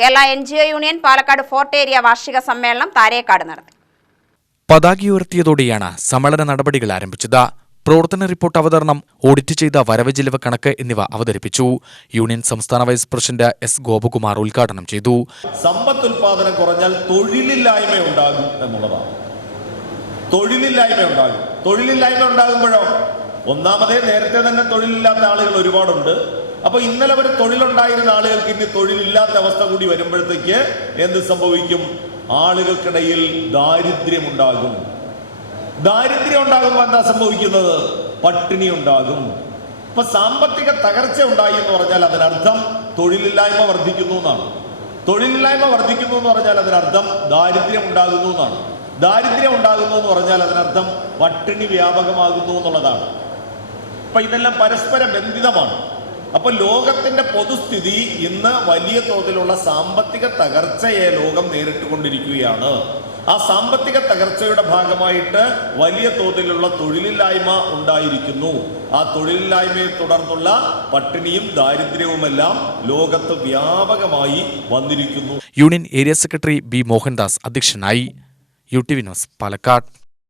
Kerala NGO union Palakkad fort area വാർഷിക സമ്മേളനം താരേക്കാട് നടത്തി. പതാകയുയർത്തിയതോടെയാണ് സമ്മേളന നടപടികൾ ആരംഭിച്ചത്. പ്രവർത്തന റിപ്പോർട്ട് അവതരണം, ഓഡിറ്റ് ചെയ്ത വരവ് ചെലവ് കണക്ക് എന്നിവ അവതരിപ്പിച്ചു. യൂണിയൻ സംസ്ഥാന വൈസ് പ്രസിഡന്റ് എസ് ഗോപകുമാർ ഉദ്ഘാടനം ചെയ്തു. സമ്പത്ത് ഉൽപാദനം കുറഞ്ഞാൽ തൊഴിലില്ലായ്മ ഉണ്ടാകും എന്നുള്ളതാണ്. തൊഴിലില്ലായ്മ ഉണ്ടാകുമ്പോഴോ ഒന്നാമതേ നേരത്തെ തന്നെ തൊഴിലില്ലാത്ത ആളുകൾ ഒരുപാടുണ്ട്. അപ്പൊ ഇന്നലെ ഒരു തൊഴിലുണ്ടായിരുന്ന ആളുകൾക്ക് ഇനി തൊഴിലില്ലാത്ത അവസ്ഥ കൂടി വരുമ്പോഴത്തേക്ക് എന്ത് സംഭവിക്കും? ആളുകൾക്കിടയിൽ ദാരിദ്ര്യം ഉണ്ടാകും. ഉണ്ടാകുമ്പോൾ എന്താ സംഭവിക്കുന്നത്? പട്ടിണി ഉണ്ടാകും. ഇപ്പൊ സാമ്പത്തിക തകർച്ച ഉണ്ടായി എന്ന് പറഞ്ഞാൽ അതിനർത്ഥം തൊഴിലില്ലായ്മ വർദ്ധിക്കുന്നു എന്നാണ്. തൊഴിലില്ലായ്മ വർദ്ധിക്കുന്നു എന്ന് പറഞ്ഞാൽ അതിനർത്ഥം ദാരിദ്ര്യം ഉണ്ടാകുന്നു എന്നാണ്. ദാരിദ്ര്യം ഉണ്ടാകുന്നു എന്ന് പറഞ്ഞാൽ അതിനർത്ഥം പട്ടിണി വ്യാപകമാകുന്നു എന്നുള്ളതാണ്. അപ്പൊ ഇതെല്ലാം പരസ്പര ബന്ധിതമാണ്. അപ്പൊ ലോകത്തിന്റെ പൊതുസ്ഥിതി ഇന്ന് വലിയ തോതിലുള്ള സാമ്പത്തിക തകർച്ചയെ ലോകം നേരിട്ടുകൊണ്ടിരിക്കുകയാണ്. ആ സാമ്പത്തിക തകർച്ചയുടെ ഭാഗമായിട്ട് വലിയ തോതിലുള്ള തൊഴിലില്ലായ്മ ഉണ്ടായിരിക്കുന്നു. ആ തൊഴിലില്ലായ്മയെ തുടർന്നുള്ള പട്ടിണിയും ദാരിദ്ര്യവുമെല്ലാം ലോകത്ത് വ്യാപകമായി വന്നിരിക്കുന്നു. Union area secretary B Mohandas അധ്യക്ഷനായി. UTV news Palakkad.